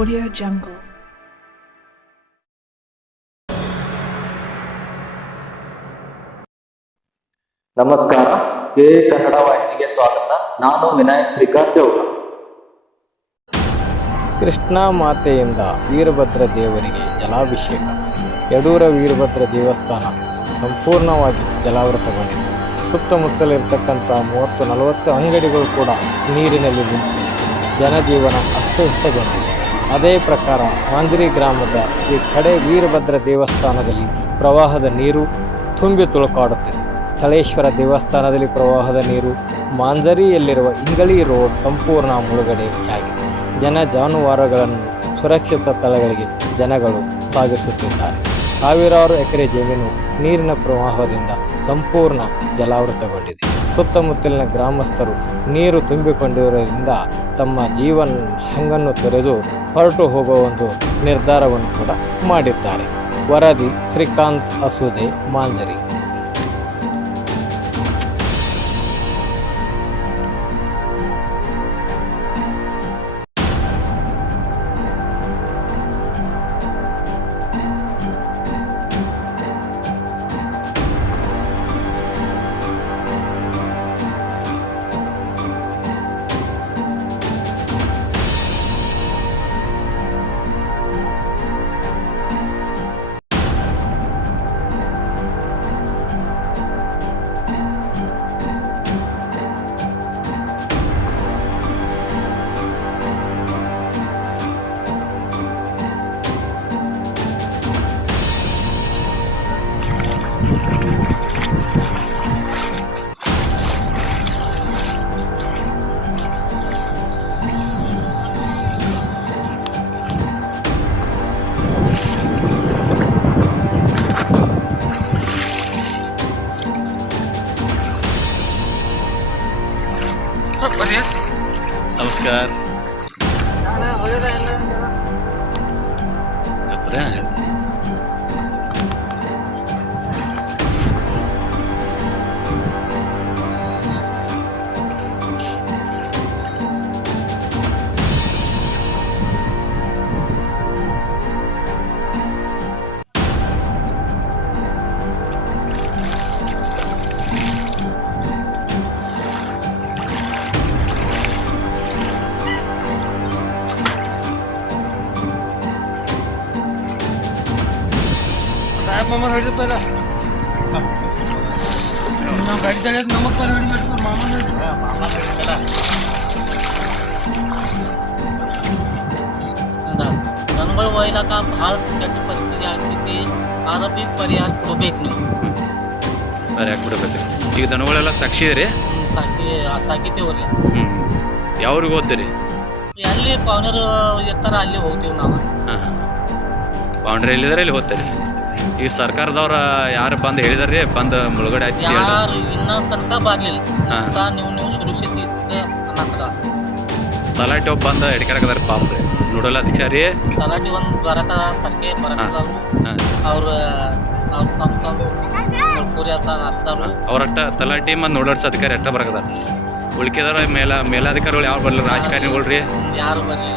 Audio Jungle. ನಮಸ್ಕಾರ, ಕನ್ನಡ ವಾಹಿನಿಗೆ ಸ್ವಾಗತ. ನಾನು ವಿನಾಯಕ್ ಶ್ರೀಕಾಂತ್ ಚೌಕ. ಕೃಷ್ಣಾ ಮಾತೆಯಿಂದ ವೀರಭದ್ರ ದೇವರಿಗೆ ಜಲಾಭಿಷೇಕ. ಯಡೂರ ವೀರಭದ್ರ ದೇವಸ್ಥಾನ ಸಂಪೂರ್ಣವಾಗಿ ಜಲಾವೃತಗೊಂಡಿದೆ. ಸುತ್ತಮುತ್ತಲಿರ್ತಕ್ಕಂಥ 30-40 ಅಂಗಡಿಗಳು ಕೂಡ ನೀರಿನಲ್ಲಿ ನಿಂತಿವೆ. ಜನಜೀವನ ಅಸ್ತವ್ಯಸ್ತಗೊಂಡಿದೆ. ಅದೇ ಪ್ರಕಾರ ಮಾಂಜರಿ ಗ್ರಾಮದ ಶ್ರೀ ಕಡೆ ವೀರಭದ್ರ ದೇವಸ್ಥಾನದಲ್ಲಿ ಪ್ರವಾಹದ ನೀರು ತುಂಬಿ ತುಳುಕಾಡುತ್ತಿದೆ. ಥಳೇಶ್ವರ ದೇವಸ್ಥಾನದಲ್ಲಿ ಪ್ರವಾಹದ ನೀರು, ಮಾಂಜರಿಯಲ್ಲಿರುವ ಇಂಗಳಿ ರೋಡ್ ಸಂಪೂರ್ಣ ಮುಳುಗಡೆಯಾಗಿದೆ. ಜಾನುವಾರುಗಳನ್ನು ಸುರಕ್ಷಿತ ಸ್ಥಳಗಳಿಗೆ ಜನಗಳು ಸಾಗಿಸುತ್ತಿದ್ದಾರೆ. ಸಾವಿರಾರು ಎಕರೆ ಜಮೀನು ನೀರಿನ ಪ್ರವಾಹದಿಂದ ಸಂಪೂರ್ಣ ಜಲಾವೃತಗೊಂಡಿದೆ. ಸುತ್ತಮುತ್ತಲಿನ ಗ್ರಾಮಸ್ಥರು ನೀರು ತುಂಬಿಕೊಂಡಿರುವುದರಿಂದ ತಮ್ಮ ಜೀವನ ಹಂಗನ್ನು ತೊರೆದು ಹೊರಟು ಹೋಗುವ ಒಂದು ನಿರ್ಧಾರವನ್ನು ಕೂಡ ಮಾಡಿದ್ದಾರೆ. ವರದಿ ಶ್ರೀಕಾಂತ್ ಅಸೂದೆ, ಮಾಂಜರಿ. नमस्कार. मामा हटत पहिला गाडी तळ्यात नमक पण मामा ದನಗಳು ಒಯ್ಲಾಕ ಭಾಳ ಕೆಟ್ಟ ಪರಿಸ್ಥಿತಿ ಆಗ್ತೈತಿ. ಆದ ಬಿ ಪರಿಹಾರ ಕೊಡ್ಬೇಕು ನೀವು. ಪರಿಹಾರ ಕೊಡಬೇಕು. ಈಗ ದನಗಳೆಲ್ಲ ಸಾಕ್ಷಿದ್ರಿ? ಸಾಕಿತೀವ್ರಿ. ಯಾವ ಊರಿಗೆ ಹೋಗ್ತೀರಿ? ಎಲ್ಲಿ ಪವನರು ಇರ್ತಾರ ಅಲ್ಲಿ ಹೋಗ್ತೀವಿ ನಾವು. ಪೌಂಡ್ರಿ ಎಲ್ಲಿದಾರೆ ಅಲ್ಲಿ ಹೋಗ್ತಾರೆ. ಈಗ ಸರ್ಕಾರದವ್ರ ಯಾರು ಬಂದು ಹೇಳಿದಾರೆ ಬಂದು ಮುಳುಗಡೆ ಆಯ್ತು? ಯಾರು ಇನ್ನ ತನಕ ಬರ್ಲಿಲ್ಲ. ನೀವು ಸುರಕ್ಷಿತ ಅನ್ನಕಡ ತಲಾಟಿ ಒಬ್ಬ ಬಂದು ಹಿಡ್ಕಡಕದಾರ ಪಾಪ ರೀ. ನೋಡಲ್ಲ ಅಧಿಕಾರಿ ತಲಾಟಿ ಒಂದು ಬರಕ ಸರ್ಕೆ ಬರಕಲ್ಲ ಅವ್ರು ಅವ್ರಟ್ಟ ತಲಾಟಿ ಮತ್ತು ನೋಡಲ್ಸ್ ಅಧಿಕಾರಿ ಅಟ್ಟ ಬರಕದಾರ. ಉಳ್ಕಿದಾರ ಮೇಲಾಧಿಕಾರಿಗಳು ಯಾರು ಬರ್ಲಿಲ್ಲ, ರಾಜಕಾರಣಿಗಳ್ರಿ ಯಾರು ಬರ್ಲಿಲ್ಲ.